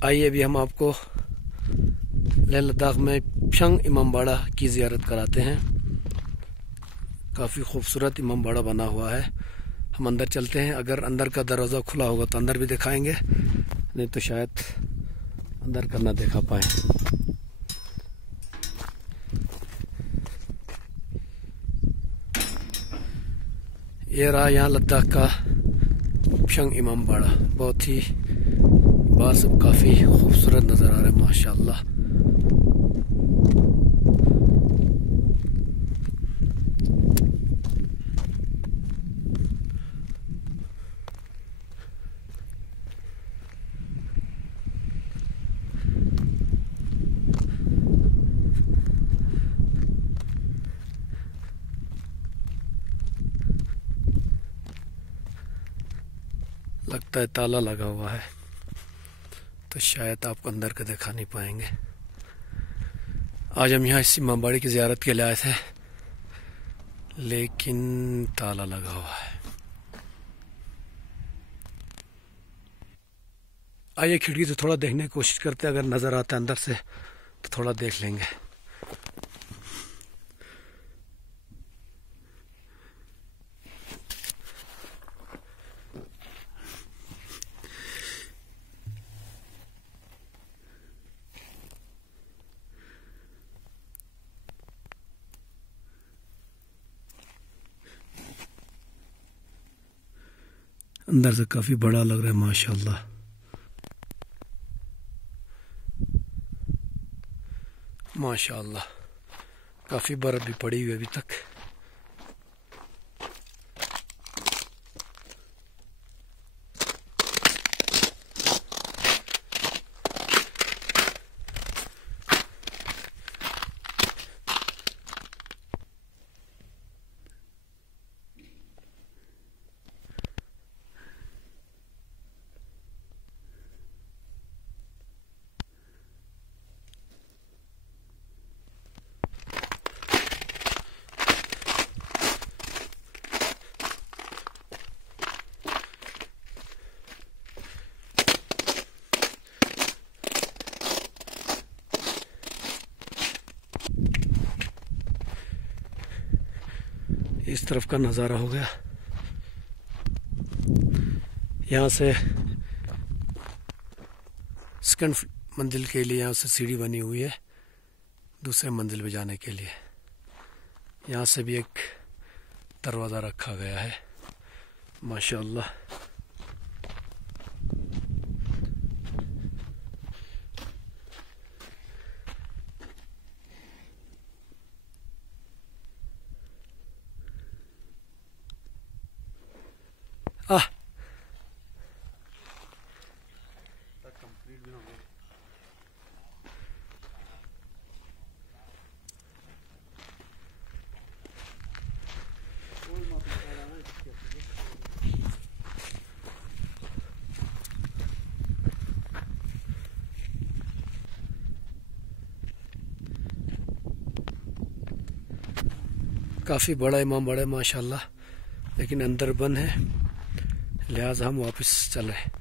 आइए अभी हम आपको लेह लद्दाख में पशंग इमामबाड़ा की ज़ियारत कराते हैं। काफ़ी खूबसूरत इमामबाड़ा बना हुआ है। हम अंदर चलते हैं। अगर अंदर का दरवाज़ा खुला होगा तो अंदर भी दिखाएंगे, नहीं तो शायद अंदर का ना देखा पाए। ये रहा यहाँ लद्दाख का पशंग इमामबाड़ा। बहुत ही बाहर सब काफ़ी खूबसूरत नज़र आ रहा है माशाल्लाह। लगता है ताला लगा हुआ है, तो शायद आप अंदर का दिखा नहीं पाएंगे। आज हम यहाँ इस इमामबाड़े की ज़ियारत के लिए आए थे, लेकिन ताला लगा हुआ है। आइए खिड़की से थोड़ा देखने की कोशिश करते हैं, अगर नज़र आता है अंदर से तो थोड़ा देख लेंगे। अंदर से काफ़ी बड़ा लग रहा है माशाल्लाह। माशाल्लाह काफ़ी बर्फ़ भी पड़ी हुई है अभी तक। इस तरफ का नज़ारा हो गया। यहाँ से सेकंड मंजिल के लिए यहाँ से सीढ़ी बनी हुई है दूसरे मंजिल पे जाने के लिए। यहाँ से भी एक दरवाज़ा रखा गया है माशाल्लाह। काफ़ी बड़ा इमामबाड़ा है माशाल्लाह, लेकिन अंदर बंद है, लिहाजा हम वापस चल रहे हैं।